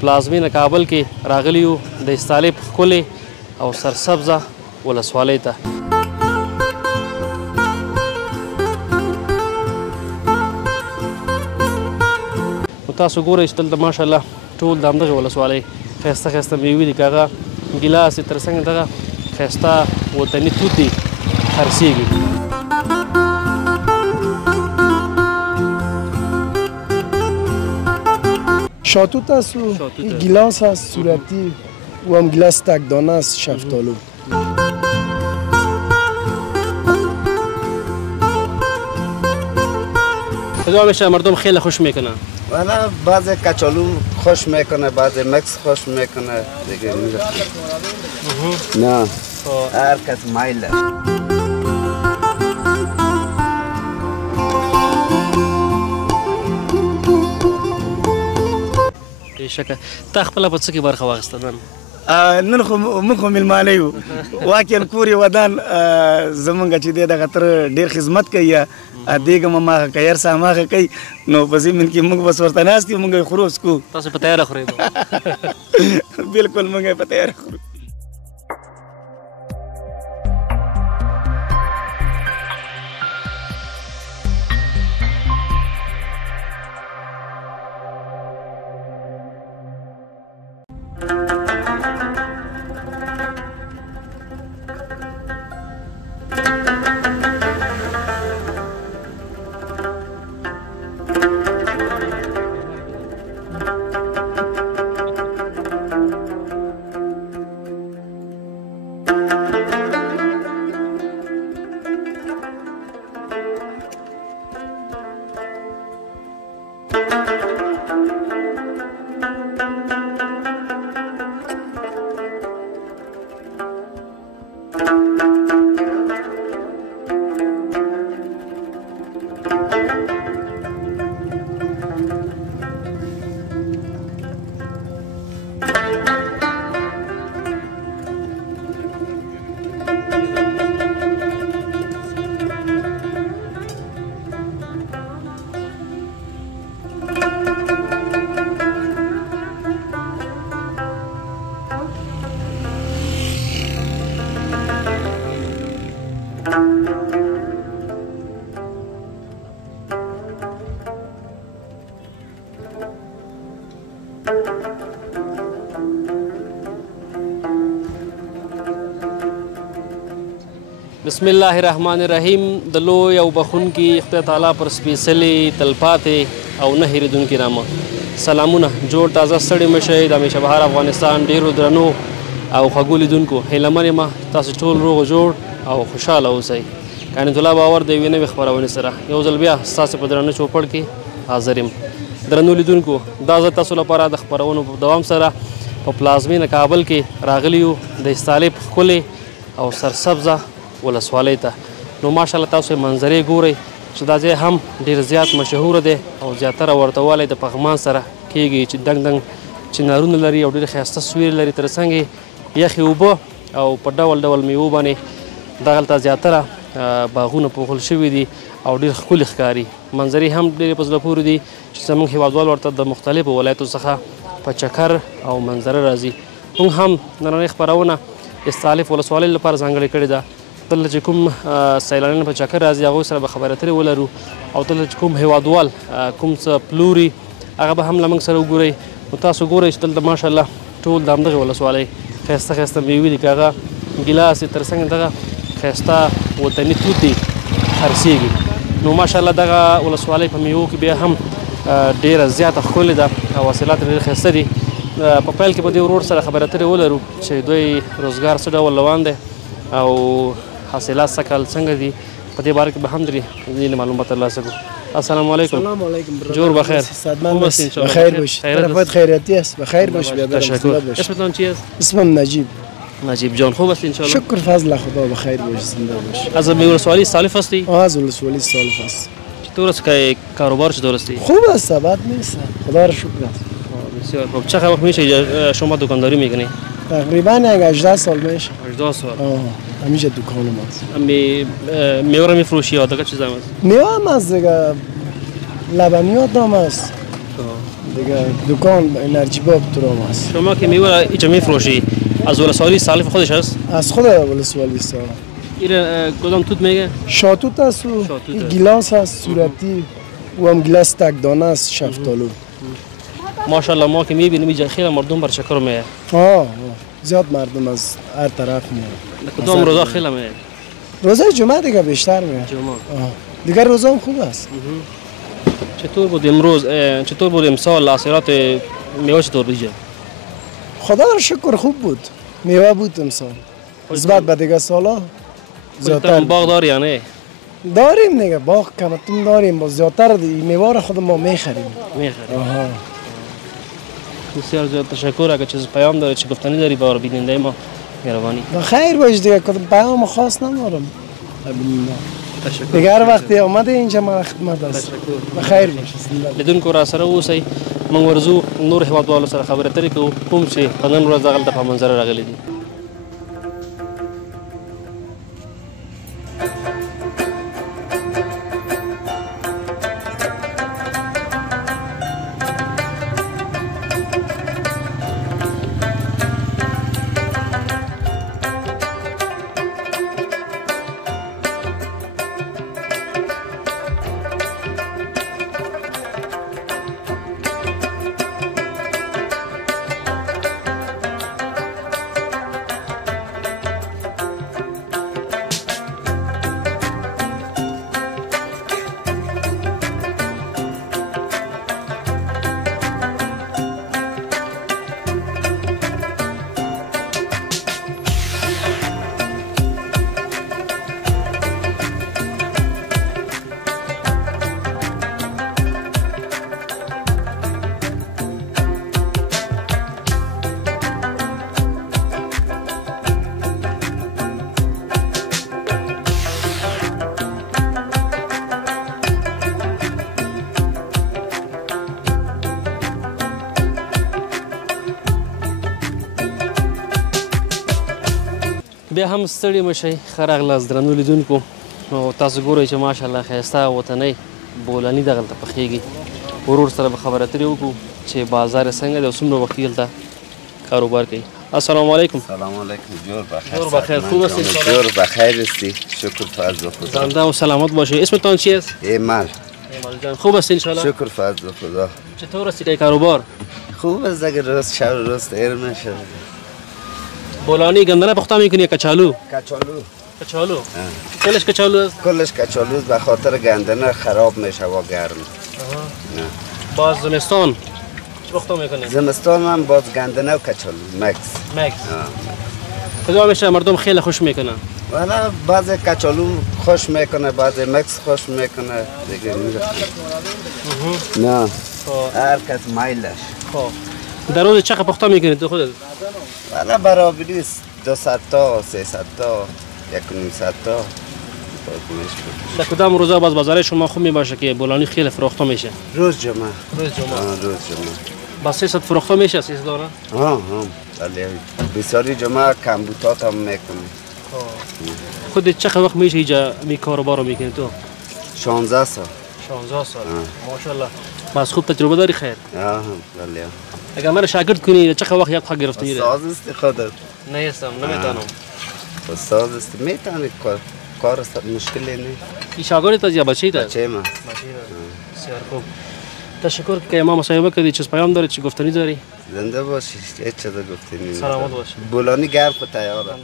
پلازمینه کابل کې راغلي یو د استالف ښکلې او سرسبزه ولسوالۍ ته. نو تاسو ګورئ چې دلته ماشاءالله ټول د همدغې ولسوالۍ ښایسته ښایسته مېوې دي، که هغه ګیلاس دي، تر څنګ دغه ښایسته وطني توت دي خرڅېږي. شاتوت است و گیلاس است صورتی و هم گیلاس تکدانه است شفتالو. کجا میشه مردم خیلی خوش میکنن؟ والا بعضی کچالو خوش میکنه، بعضی مکس خوش میکنه دیگه. نه هر کس مایل بېشکه. تا خپله په څه کې برخه واخیسته نن؟ نن خو موږ خو میلمانه یو، واقعا کور یې ودان زمونږ چې دی دغه تر ډېر خدمت کوي، دیګه ماخه کوي، هر څه هماغه کوي، نو په زمین کې موږ بس ورته ناست یو، موږ یې خورو څکو. تاسو په تیاره خورئ؟ بلکل موږ یې په تیاره خورو. بسم الله الرحمن الرحیم. د لوی او بخونکي خدای تعالی پر سپېڅلې تلپاتې او نه هېرېدونکي نامه سلامونه. جوړ تازه ستړي مه شئ. د همیشه بهار افغانستان ډېرو درنو او خوږو لیدونکو هیله من یم تاسو ټول روغ جوړ او خوشحاله اوسئ. کانت الله باور د یوې نوې خپرونې سره یو ځل بیا ستاسو په درانه چوپړ کې حاضر یم. درنو لیدونکو، دا زه تاسو لپاره د خپرونو په دوام سره په پلازمینه کابل کې راغلي یو د استالف ښکلې او سرسبزه ولسوالۍ ته. نو ماشاءالله تاسو منظرې ګورئ چې دا ځای هم ډېر زیات مشهوره دی او زیاتره ورته والی د پغمان سره کیږي چې دنګ دنګ چنارونه لري او ډېر ښایسته سویرې لري، تر څنګ یې یخې اوبه او په ډول ډول میوو باندې دغلته زیاتره باغونه پوښل شوي دي او ډېر ښکلي ښکاري. منظرې هم ډېرې په زړه پورې دي چې زموږ هېوادوال ورته د مختلفو ولایتو څخه په چکر او منظره راځي. موږ هم نننۍ خپرونه استالف ولسوالۍ لپاره ځانګړې کړې ده. دلته چې کوم سیلانیان په چکر راځي هغوی سره به خبرې اترې ولرو او دلته چې کوم هېوادوال کوم څه پلوري هغه به هم له موږ سره وګورئ. نو تاسو ګورئ چې دلته ماشاءالله ټول د همدغې ولسوالۍ ښایسته ښایسته مېوې دي، که هغه ګیلاس دي، تر څنګ دغه ښایسته وطني توت دي خرڅېږي. نو ماشاءالله دغه ولسوالۍ په میوو کې بیا هم ډېره زیاته ښکلې ده او حاصلات ډېر ښایسته دي. په پیل کې به دې ورور سره خبرې اترې ولرو چې دوی روزګار څه ډول روان دی او حاصلات سکل څنګه دي، په دې باره کې به هم ځینې معلومات ترلاسه کړو. السلام علیکم. سلام علیکم برادر. جور بخیر. سعدمند باشید. بخیر باشید. طرفات خیریتی است. بخیر باشید برادر. تشکر. اسمتون چی است؟ اسمم نجیب. نجیب جان خوب است ان شاء الله؟ شکر فضل خدا بخیر باشید. زنده باشید. از ولسوالی استالف هستی؟ از ولسوالی استالف است. چطور است که کاروبار چطور است؟ خوب است، بد نیست. خدا را شکر است. بسیار خوب. چه وقت میشه شما دکانداری میکنی؟ تقریبا 18 سال میشه. 18 سال. همیشه دکان ماست. میوه را میفروشی یا دیگه چیزا هست؟ میوه هم هست دیگه، لبنیات هم هست. دیگه دکان انرژی باب ترام است. شما که میوه اینجا میفروشی از ولسوالی سالف خودش هست؟ از خود ولسوالی است. این کدام توت میگه؟ شاتوت است و گیلاس است صورتی و هم گیلاس تک دانه است شفتالو. ماشاءالله ما که میبینیم اینجا خیلی مردم بر شکر میه. زیاد مردم از هر طرف میاد. کدام روزا خیلی میه؟ روزای جمعه دیگه بیشتر میاد. جمعه. دیگه روزا هم خوب است. چطور بود امروز؟ چطور بود امسال اثرات میوه چطور بود؟ خدا را شکر خوب بود. میوه بود امسال. نسبت به دیگه سالا زیادتر باغ داری یا نه؟ داریم دیگه باغ کمتون داریم با زیادتر میوه را خود ما میخریم. بسیار زیاد تشکر. اگر چیز پیام داره چه گفتنی داری با بیننده ما مهربانی. خیر باش دیگه کدام پیام خاص ندارم. دیگر وقتی آمده اینجا ما خدمت است. بخیر باش. بدون کو را سره اوسئ موږ ورزو نور هیوادوالو سره خبرې اترې کوو کوم چې په نن ورځ دغلته په منظره راغلي دي. بیا هم ستړي مشئ ښه راغلاست درنو لیدونکو. نو تاسو ګورئ چې ماشاءالله ښایسته وطنۍ بولاني دغلته پخېږي. ورور سره به خبرې اترې وکړو چې بازار یې څنګه دی او څومره وخت دلته کاروبار کوي. السلام علیکم. سلام علیکم. جور بخیر. جور بخیر. خوب هستی؟ جور بخیر هستی. شکر فضل خدا. زنده و سلامت باشی. اسمتان چی است؟ ایمال. ایمال جان. خوب هستی ان شاء الله؟ شکر فضل خدا. چطور هستی که کاروبار؟ خوب است اگر روز شب روز تیر نشه. بولانی گندنه پخته میکنی یا کچالو؟ کچالو. کچالو. کلش کچالو است؟ کلش کچالو است به خاطر گندنه خراب میشه و گرم. نه. باز زمستان چی پخته میکنی؟ زمستان هم باز گندنه و کچالو مکس. مکس. کدام میشه مردم خیلی خوش میکنن؟ والا بعضی کچالو خوش میکنه بعضی مکس خوش میکنه دیگه نه هر کس مایلش. خب در روز چقدر پخته میکنید تو خودت؟ والا برابری است 200 تا 300 تا 100 تا در کدام روزا باز بازار شما خوب میباشه که بولانی خیلی فروخته میشه؟ روز جمعه. روز جمعه. روز جمعه. با 300 فروخته میشه 300 دلار؟ ولی بسیاری جمعه کمبوتات هم میکنه. خودت چقدر وقت میشه اینجا می کاروبار رو میکنی تو؟ 16 سال. 16 سال. ماشاءالله. باز خوب تجربه داری خیر. ولی اگر من شاگرد کنی چقدر وقت یاد گرفته میره؟ استاد است خودت. نیستم نمیتونم. استاد است میتونی کار است مشکلی نه. این شاگرد از یا بچه تا؟ بچه ما. بسیار خوب. تشکر که ما مصاحبه کردی. چه پیام داری چه گفتنی داری؟ زنده باشی. هیچ چیز گفتنی. سلامت باشی. بولانی گرم و تیاره.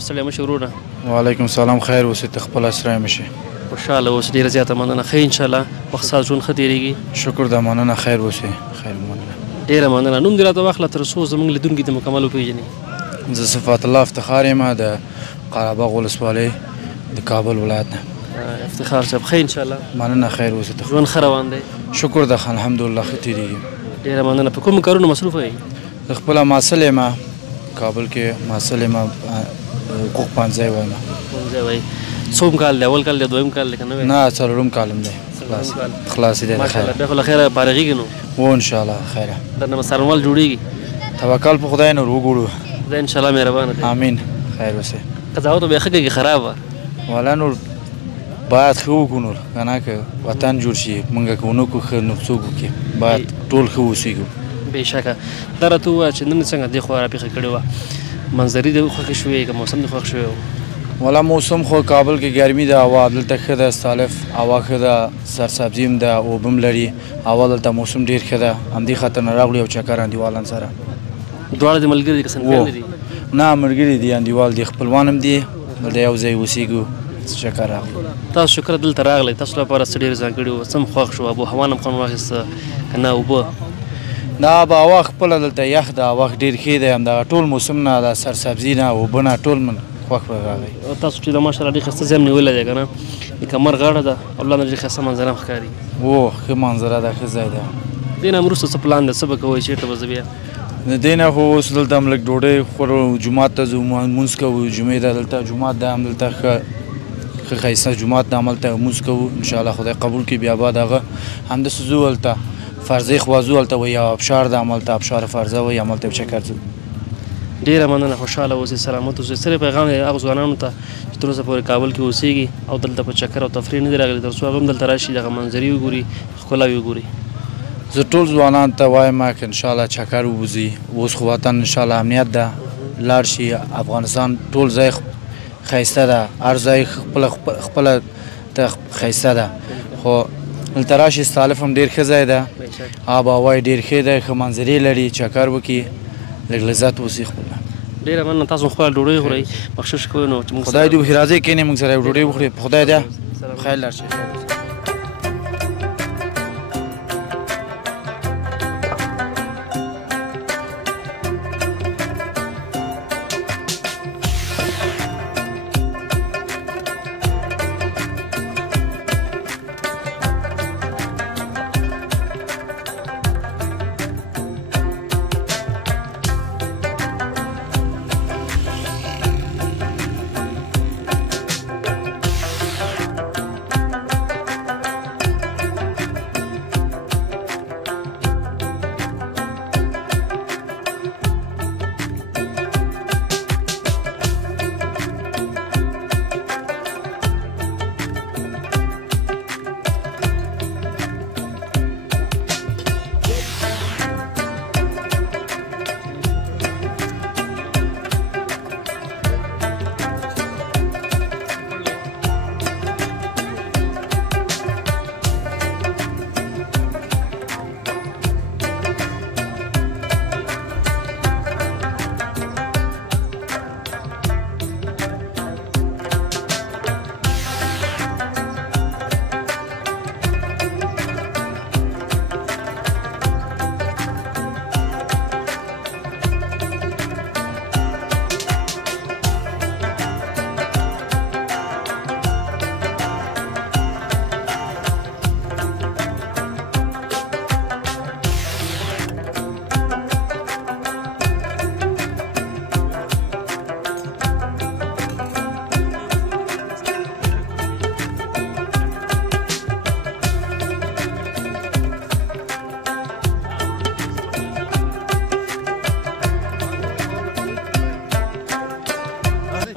ستړی مه شې ورونه. وعلیکم السلام. خیر اوسې، ته خپل اسره مه شې. خوشحاله اوس، ډېره زیاته مننه. ښه انشاءالله وخت ستاسو ژوند ښه تېرېږي. شکر ده، مننه. خیر اوسې. خیر مننه. ډېره مننه. نوم دې راته واخله تر څو زموږ لیدونکي دې مکمل وپېژني. زه صفات الله افتخار یم د قره باغ ولسوالۍ د کابل ولایت نه. افتخار صاحب ښه انشاءالله. مننه. خیر اوسې. ژوند ښه روان دی؟ شکر ده الحمدلله ښه تېرېږي. ډېره مننه. په کومو کارونو مصروفه یې؟ زه خپله محصل یم، کابل کې محصل یم، حقوق پوهنځی وایم. پوهنځی وایي. څوم کال دی؟ اول کال دی دویم کال دی که نه وی؟ نه، څلورم کالم دی. خلاص دی. ماشاءالله. بیا خو له خیره فارغېږي نو؟ و انشاءالله خیره. درنه به څارنوال جوړېږي؟ توکل په خدای نور وګورو. خدای انشاءالله مهربانه کوي. امین. خیر اوسې. قضاوت بیا ښه کوي که خراب وه؟ والا نور باید ښه وکړو نور، که نه که وطن جوړ شي. موږ که ونه کړو ښه نور څوک وکړي. باید ټول ښه اوسېږو. بېشکه. دا راته ووایه چې نن څنګه دې خوا راپېښه کړې وه؟ منظرې دې خوښې شوې که موسم دې خوښ شوی و؟ والا موسم خو کابل کې ګرمي ده، هوا دلته ښه ده، سالف هوا ښه ده، سرسبزي هم ده، اوبه هم لري. هوا دلته موسم ډېر ښه ده، همدې خاطر نه راغلو یو چکر انډیوالان سره. دواړه دې ملګري دي که صنفیان دي؟ نه، ملګري دي، انډیوال دي، خپلوان هم دي. دلته یو ځای اوسېږو، چکر راغلو. تاسو شکر دلته راغلی، تاسو لپاره څه ډېر ځانګړي وو؟ څه هم خوښ شو؟ ابو هوا نه هم خوند واخیسته که نه اوبه؟ دا به هوا خپله دلته یخ ده، هوا ډېر ښې دی. همدغه ټول موسم نه، د سرسبزي نه، اوبه نه، ټول من خوښ راغی. تاسو چې د ماشاءالله ډېر ښایسته ځای هم نیولی دی که نه؟ د کمر غاړه ده او لاندې ډېر ښایسته منظره هم ښکاري. و ښه منظره ده، ښه ځای ده. دې نه هم وروسته څه پلان دی؟ څه به کوئ؟ چېرته به زه بیا؟ د دې نه خو اوس دلته هم لږ ډوډۍ خورو، جومات ته ځو، لمونځ کوو. جمعې ده دلته، جومات ده هم دلته ښه ښایسته جومات ده، هملته لمونځ کوو. انشاءالله خدای قبول کړي. بیا بعد هغه همداسې ځو هلته فرضۍ خوا ځو، هلته وایي ابشار ده، هملته ابشار فرضه وایي، هملته یو چکر ځو. ډېره مننه. خوشحاله اوسئ، سلامت اوسئ. څه پیغام دی هغو ځوانانو ته چې تر اوسه پورې کابل کې اوسېږي او دلته په چکر او تفریح نه دي راغلي، تر څو هغه هم دلته راشي، دغه منظرې وګوري، ښکلاوې وګوري؟ زه ټول ځوانانو ته وایم که انشاءالله چکر ووځي. اوس خو وطن انشاءالله امنیت ده، لاړ شي. افغانستان ټول ځای ښایسته ده، هر ځای خپله ته ښایسته ده، خو دلته راشي. سالف هم ډېر ښه ځای ده، آب و هوا یې ډېر ښې دی، ښه منظرې لري. چکر وکړي، لږ لذت اوسي خپله. ډېره مننه. تاسو خپله ډوډۍ خورئ، بخشش کوئ نو چې موږ خدای دې وکړي راځئ کښېنئ موږ سره یو ډوډۍ وخورئ. په خدای ده خیر لاړ شي.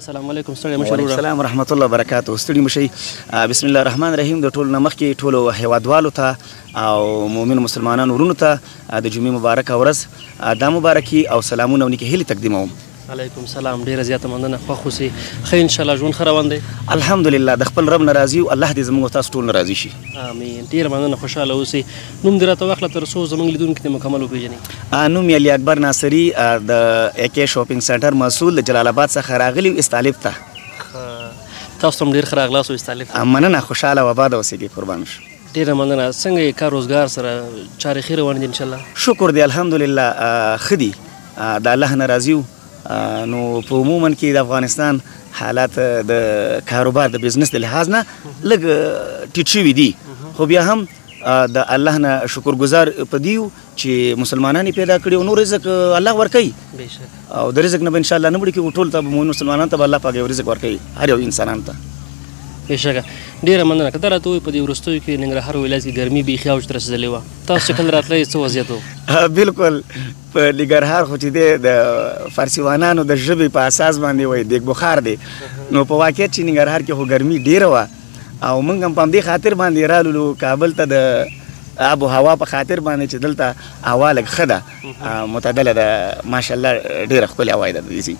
السلام علیکم. ستړي مشه وروره. السلام ورحمت الله وبرکاته. ستړي مشئ. بسم الله الرحمن الرحیم. د ټولو نه مخکې ټولو هیوادوالو ته او مؤمنو مسلمانانو ورونو ته د جمعې مبارکه ورځ دا مبارکي او سلامونه او نیکې هیلې تقدیموم. علیکم سلام. ډېره زیاته مننه. خوښ اوسئ. ښه انشاءالله ژوند ښه روان دی؟ الحمدلله د خپل رب نه راضي یو. الله دې زموږ او تاسو ټول نه راضي شي. امین. ډېره مننه. خوشحاله اوسئ. نوم دې راته واخله تر څو زموږ لیدونکي دې مکمل وپېژني. نوم یې علي اکبر ناصري د اکې شاپینګ سنټر مسؤل د جلال آباد څخه راغلی استالف ته. تاسو هم ډېر ښه راغلاست استالف ته. مننه. خوشحاله و آباده اوسېږئ. قربان شو. ډېره مننه. څنګه یې کار روزګار سره چارې ښې روانې دي انشاءالله؟ شکر دی الحمدلله ښه دي. د الله نه راضي یو. نو په عموما کې د افغانستان حالات د کاروبار د بزنس د لحاظ نه لږ ټیټ شوي دي، خو بیا هم د الله نه شکرګزار په دي یو چې مسلمانان یې پیدا کړي او نور رزق الله ورکوي او د رزق نه به انشاءالله نه مړي کېږو. ټول ته به مسلمانانو ته به الله پاک یو رزق ورکوي، هر یو انسانانو ته. بېشکه ډېره مننه. که دا راته ووایي په دې وروستیو کې ننګرهار ولایت کې ګرمي بیخي اوج ته رسېدلې وه، تاسو چې کله راتلئ څه وضعیت و؟ بالکل په ننګرهار خو چې دی د فارسیوانانو د ژبې په اساس باندې وایي دیګ بخار دی. نو په واقعیت چې ننګرهار کې خو ګرمي ډېره وه او موږ هم په همدې خاطر باندې رالولو کابل ته د آب و هوا په خاطر باندې چې دلته هوا لږ ښه ده، معتدله ده ماشاءالله. ډېره ښکلې هوا ده د دې ځای.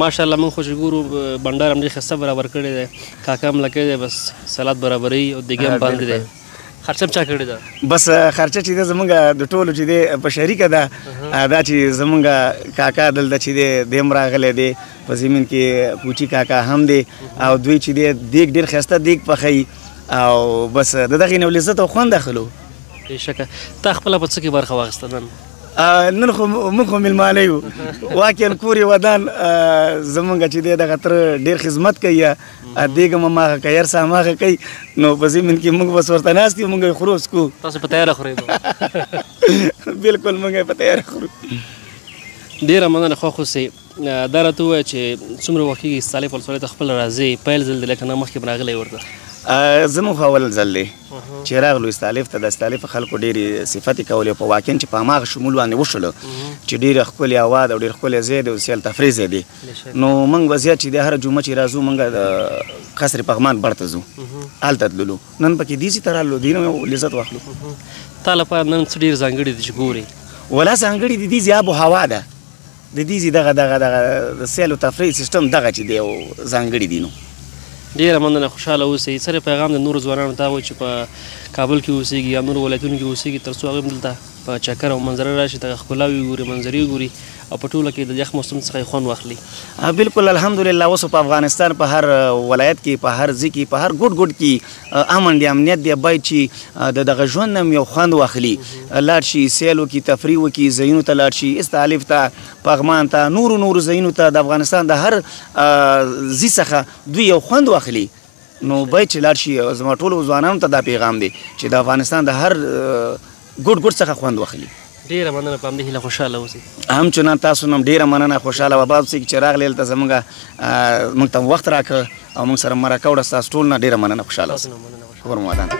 ماشاءالله موږ خو چې ګورو بنډار هم ډېر ښایسته برابر کړی دی، کاکا هم لکه دی بس سلاد برابروي او دیګ هم باندې دی. خرچه هم چا کړې ده؟ بس خرچه چې ده زموږ د ټولو چې دی په شریکه ده. دا چې زموږ کاکا دلته چې دی دی هم راغلی دی، په زمین کې کوچي کاکا هم دی او دوی چې دی دیګ ډېر ښایسته دیګ پخوي او بس د دغې نه لذت او خوند اخلو. بېشکه. تا خپله په څه کې برخه واخیسته نن؟ نن خو موږ خو میلمانه یو. واقعا کور یې ودان زمونږ چې دی دغه تره ډېر خدمت کوي، دیګ هم هماغه کوي، هر څه هماغه کوي. نو په زمین کې موږ بس ورته ناست یو، موږ یې خورو څکو. تاسو په تیاره خورئ؟ بالکل موږ یې په تیاره خورو. ډېره مننه. خوښ اوسئ. دا راته ووایه چې څومره وخت کېږي استالف ولسوالۍ ته خپله راځئ؟ پیل ځل دی لکه نه مخکې به راغلی ورته؟ زموږ خو اول ځل دی چې راغلو استالف ته. د استالف خلکو ډېرې صفتې کولې په واقعا چې په هماغه شمول باندې وشولو چې ډېره ښکلې هوا ده او ډېر ښکلی ځای دی او سیل تفریح ځای دی. نو موږ به زیات چې دی هره جمعه چې راځو موږ د قصر پغمان بړ ته ځو، هلته تللو. نن پکې دې ځای ته رالو، دې نه لذت واخلو. تا لپاره نن څه ډېر ځانګړي دي چې ګورې؟ ولا ځانګړي د دې ځای آب و هوا ده، د دې ځای دغه سیل او تفریح سیسټم دغه چې دی او ځانګړي دي. نو ډېره مننه. خوشحاله اوسئ. سره پیغام د نورو ځوانانو ته وایي چې په کابل کې اوسېږي یا نورو ولایتونو کې اوسېږي، تر څو هغوی هم دلته په چکر او منظره راشي، دغه ښکلاوې وګوري، منظرې وګوري او په ټوله کې د یخ موسم څخه یې خوند واخلي. بالکل الحمدلله. اوس په افغانستان په هر ولایت کې، په هر ځای کې، په هر ګوټ ګوټ کې امن دی، امنیت دی. باید چې د دغه ژوند نه یو خوند واخلي، لاړ شي سیل وکړي، تفریح وکړي، ځایونو ته لاړ شي، استالف ته، پغمان ته، نورو ځایونو ته، د افغانستان د هر ځای څخه دوی یو خوند واخلي. نو باید چې لاړ شي. زما ټولو ځوانانو ته دا پیغام دی چې د افغانستان د هر ګوټ ګوټ څخه خوند واخلي. ډېره مننه. په همدې هیله خوشحاله اوسئ. هم چنان تاسو هم ډېره مننه. خوشحاله و آباد اوسئ چې راغلئ دلته موږ ته وخت راکړه او موږ سره مرکه وکړه. ستاسو ټول نه ډېره مننه. خوشحاله اوسئ. خبر مو ودان.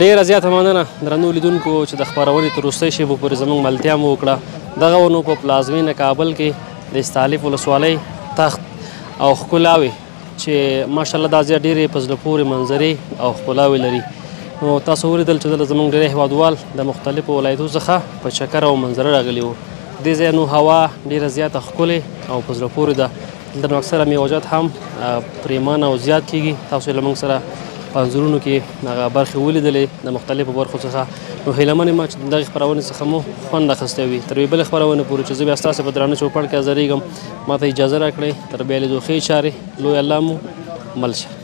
ډېره زیاته مننه درنو لیدونکو چې د خپرونې تر وروستۍ شېبو پورې زموږ ملتیا مو وکړه. دغه ونو په پلازمینه کابل کې د استالف ولسوالۍ تخت او ښکلاوې چې ماشاءالله دا ځای ډېرې په زړه پورې منظرې او ښکلاوې لري. نو تاسو ولیدل چې دلته زموږ ډېری هېوادوال د مختلفو ولایتو څخه په چکر او منظره راغلي وو. دې ځای نو هوا ډېره زیاته ښکلې او په زړه پورې ده. دلته نو اکثره میوجات هم پرېمانه او زیات کېږي. تاسو یې له موږ سره په انځورونو کې هغه برخې ولیدلې د مختلفو برخو څخه. نو هیله من یم چې د دغې خپرونې څخه مو خوند اخیستی وي. تر یوې بلې خپرونې پورې چې زه بیا ستاسې په درانه چوپړ کې حاضرېږم، ما ته اجازه راکړئ. تر بیا لیدو ښې چارې. لوی الله مو مل شه.